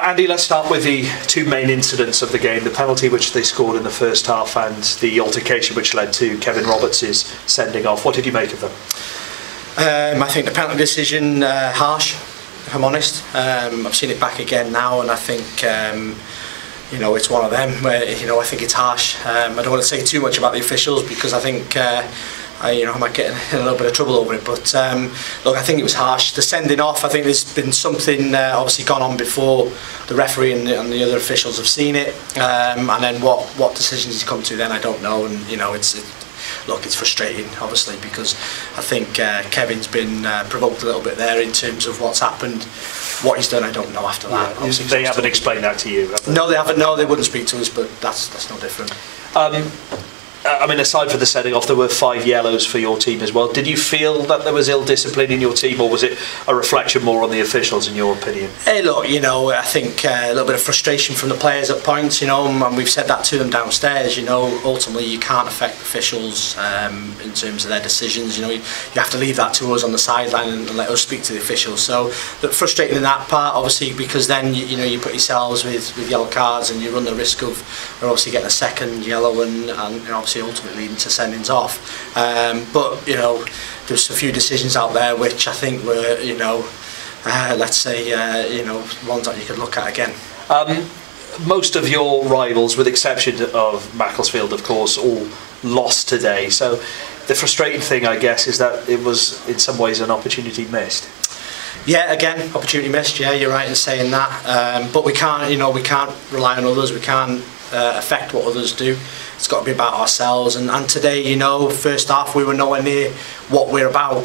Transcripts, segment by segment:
Andy, let's start with the two main incidents of the game, the penalty which they scored in the first half and the altercation which led to Kevin Roberts' sending off. What did you make of them? I think the penalty decision, harsh, if I'm honest. I've seen it back again now, and I think you know, it's one of them where, you know, I think it's harsh. I don't want to say too much about the officials because I think you know, I might get in a little bit of trouble over it, but look, I think it was harsh. The sending off, I think there's been something obviously gone on before the referee and the other officials have seen it, and then what decisions he's come to then I don't know. And you know, look, it's frustrating obviously because I think Kevin's been provoked a little bit there in terms of what's happened. What he's done, I don't know after that. Yeah, they haven't explained that to you, have they? No, they haven't. No, they wouldn't speak to us, but that's no different. I mean, aside from the sending off, there were 5 yellows for your team as well. Did you feel that there was ill discipline in your team, or was it a reflection more on the officials, in your opinion? Hey, look, you know, I think a little bit of frustration from the players at points, you know, and we've said that to them downstairs. You know, ultimately you can't affect officials in terms of their decisions. You know, you have to leave that to us on the sideline and let us speak to the officials. So, frustrating in that part, obviously, because then you know you put yourselves with yellow cards and you run the risk of obviously getting a second yellow and obviously ultimately leading to sendings off. But you know, there's a few decisions out there which I think were, you know, let's say you know, ones that you could look at again. Most of your rivals, with the exception of Macclesfield, of course, all lost today. So the frustrating thing, I guess, is that it was in some ways an opportunity missed. Yeah, again, opportunity missed. Yeah, you're right in saying that. But we can't, you know, we can't rely on others. We can't affect what others do. It's got to be about ourselves. And today, you know, first half we were nowhere near what we're about.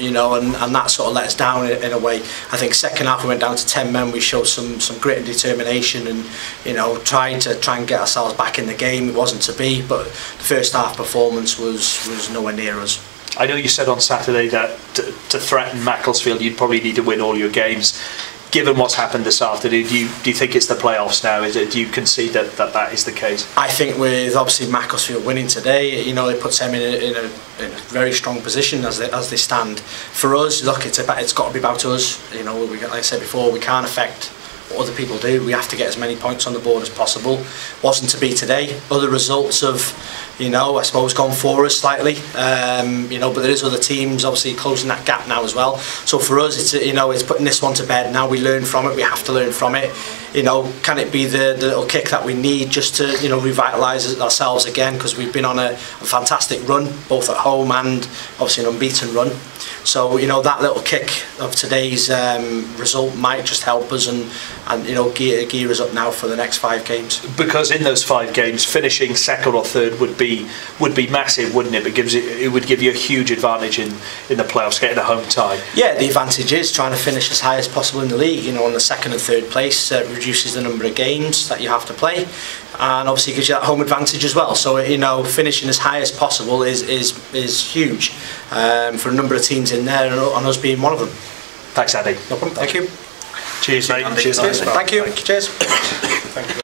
You know, and that sort of let us down in a way. I think second half we went down to 10 men. We showed some grit and determination, and you know, try and get ourselves back in the game. It wasn't to be, but the first half performance was nowhere near us. I know you said on Saturday that to threaten Macclesfield you'd probably need to win all your games. Given what's happened this afternoon, do you think it's the playoffs now? Do you concede that is the case? I think with obviously Macclesfield winning today, you know, it puts them in a very strong position as they stand. For us, look, it's got to be about us. You know, like I said before, we can't affect what other people do. We have to get as many points on the board as possible. Wasn't to be today. Other results have, you know, I suppose gone for us slightly. You know, but there is other teams obviously closing that gap now as well. So for us, it's, you know, it's putting this one to bed now. We learn from it. We have to learn from it. You know, can it be the little kick that we need just to, you know, revitalise ourselves again? Because we've been on a fantastic run, both at home and obviously an unbeaten run. So, you know, that little kick of today's result might just help us and you know, gear us up now for the next 5 games. Because in those 5 games, finishing second or third would be massive, wouldn't it? It would give you a huge advantage in the playoffs, getting a home tie. Yeah, the advantage is trying to finish as high as possible in the league. You know, on the second and third place, reduces the number of games that you have to play, and obviously gives you that home advantage as well. So, you know, finishing as high as possible is huge for a number of teams in there, and us being one of them. Thanks, Andy. No problem. Thank you. Cheers, mate. Cheers. Thank you. Cheers. Thank you.